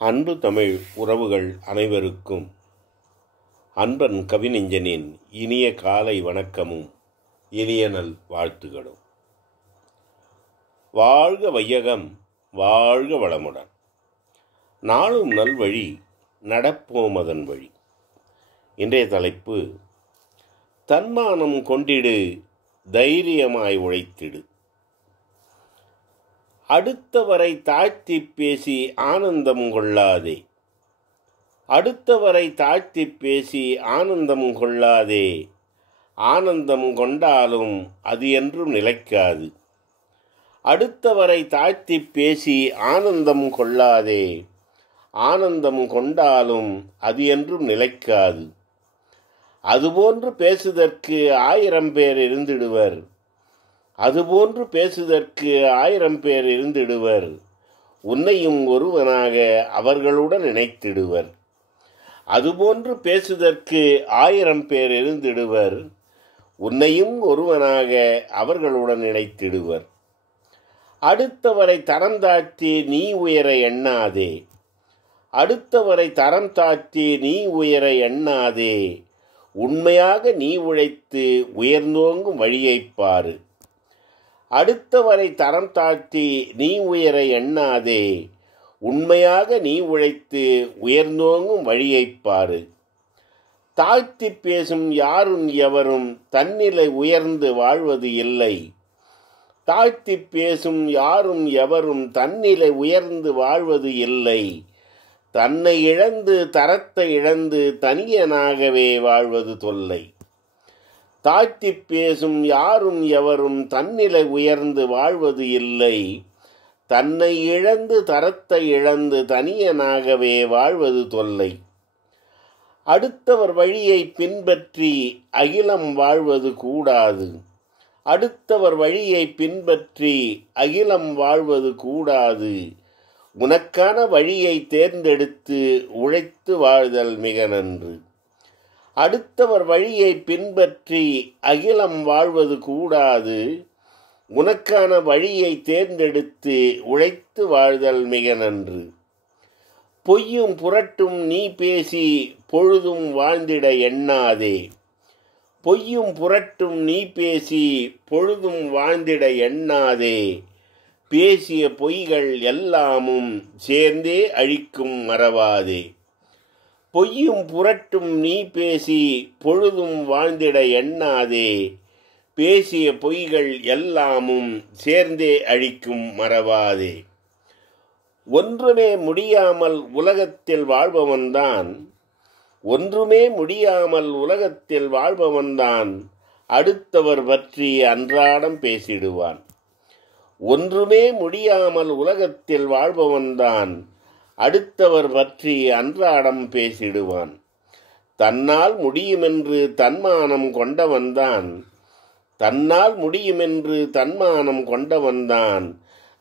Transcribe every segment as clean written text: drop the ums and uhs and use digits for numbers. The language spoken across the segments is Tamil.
அன்பு தமிழ் உறவுகள் அனைவருக்கும் அன்பன் கவிநெஞ்சனின் இனிய காலை வணக்கமும் இனிய நல் வாழ்த்துகளும். வாழ்க வையகம், வாழ்க வளமுடன். நாளும் நல்வழி, நடப்போம் அதன் வழி. இன்றைய தலைப்பு: தன்மானம் கொண்டிடு, தைரியமாய் உழைத்திடு. அடுத்தவரை தாழ்த்தி பேசி ஆனந்தம் கொள்ளாதே. அடுத்தவரை தாழ்த்தி பேசி ஆனந்தம் கொள்ளாதே. ஆனந்தம் கொண்டாலும் அது என்றும் நிலைக்காது. அடுத்தவரை தாழ்த்தி பேசி ஆனந்தம் கொள்ளாதே. ஆனந்தம் கொண்டாலும் அது என்றும் நிலைக்காது. அதுபோன்று பேசுதற்கு 1000 பேர் இருந்திடுவர். அதுபோன்று பேசுதற்கு 1000 பேர் இருந்திடுவர். உன்னையும் ஒருவனாக அவர்களுடன் இணைத்திடுவர். அதுபோன்று பேசுதற்கு 1000 பேர் இருந்திடுவர். உன்னையும் ஒருவனாக அவர்களுடன் இணைத்திடுவர். அடுத்தவரை தரம் தாழ்த்தி நீ உயர எண்ணாதே. அடுத்தவரை தரம் தாழ்த்தி நீ உயர எண்ணாதே. உண்மையாக நீ உழைத்து உயர்ந்தோங்கும் வழியைப் பாரு. அடுத்தவரை தரம் தாழ்த்தி நீ உயர எண்ணாதே. உண்மையாக நீ உழைத்து உயர்ந்தோங்கும் வழியைப் பாரு. தாழ்த்தி பேசும் யாரும் எவரும் தன்னிலை உயர்ந்து வாழ்வது இல்லை. தாழ்த்தி பேசும் யாரும் எவரும் தன்னிலை உயர்ந்து வாழ்வது இல்லை. தன்னை இழந்து தரத்தை இழந்து தனியனாகவே வாழ்வது தொல்லை. தாழ்த்தி பேசும் யாரும் எவரும் தன்னிலை உயர்ந்து வாழ்வது இல்லை. தன்னை இழந்து தரத்தை இழந்து தனியனாகவே வாழ்வது தொல்லை. அடுத்தவர் வழியை பின்பற்றி அகிலம் வாழ்வது கூடாது. அடுத்தவர் வழியை பின்பற்றி அகிலம் வாழ்வது கூடாது. உனக்கான வழியை தேர்ந்தெடுத்து உழைத்து வாழ்தல் மிக நன்று. அடுத்தவர் வழியை பின்பற்றி அகிலம் வாழ்வது கூடாது. உனக்கான வழியை தேர்ந்தெடுத்து உழைத்து வாழ்தல் மிக நன்று. பொய்யும் புரட்டும் நீ பேசி பொழுதும் வாழ்ந்திட எண்ணாதே. பொய்யும் புரட்டும் நீ பேசி பொழுதும் வாழ்ந்திட எண்ணாதே. பேசிய பொய்கள் எல்லாமும் சேர்ந்தே அழிக்கும் மறவாதே. பொய்யும் புரட்டும் நீ பேசி பொழுதும் வாழ்ந்திட எண்ணாதே. பேசிய பொய்கள் எல்லாமும் சேர்ந்தே அழிக்கும் மறவாதே. ஒன்றுமே முடியாமல் உலகத்தில் வாழ்பவன்தான். ஒன்றுமே முடியாமல் உலகத்தில் வாழ்பவன்தான் அடுத்தவர் பற்றி அன்றாடம் பேசிடுவான். ஒன்றுமே முடியாமல் உலகத்தில் வாழ்பவன்தான் அடுத்தவர் பற்றி அன்றாடம் பேசிடுவான். தன்னால் முடியுமென்று தன்மானம் கொண்டவன்தான். தன்னால் முடியுமென்று தன்மானம் கொண்டவன்தான்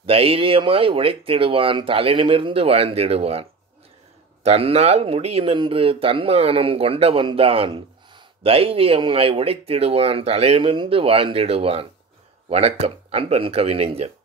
தைரியமாய் உழைத்திடுவான், தலைநிமிர்ந்து வாழ்ந்திடுவான். தன்னால் முடியுமென்று தன்மானம் கொண்டவன்தான் தைரியமாய் உழைத்திடுவான், தலைநிமிர்ந்து வாழ்ந்திடுவான். வணக்கம். அன்பன் கவிநெஞ்சன்.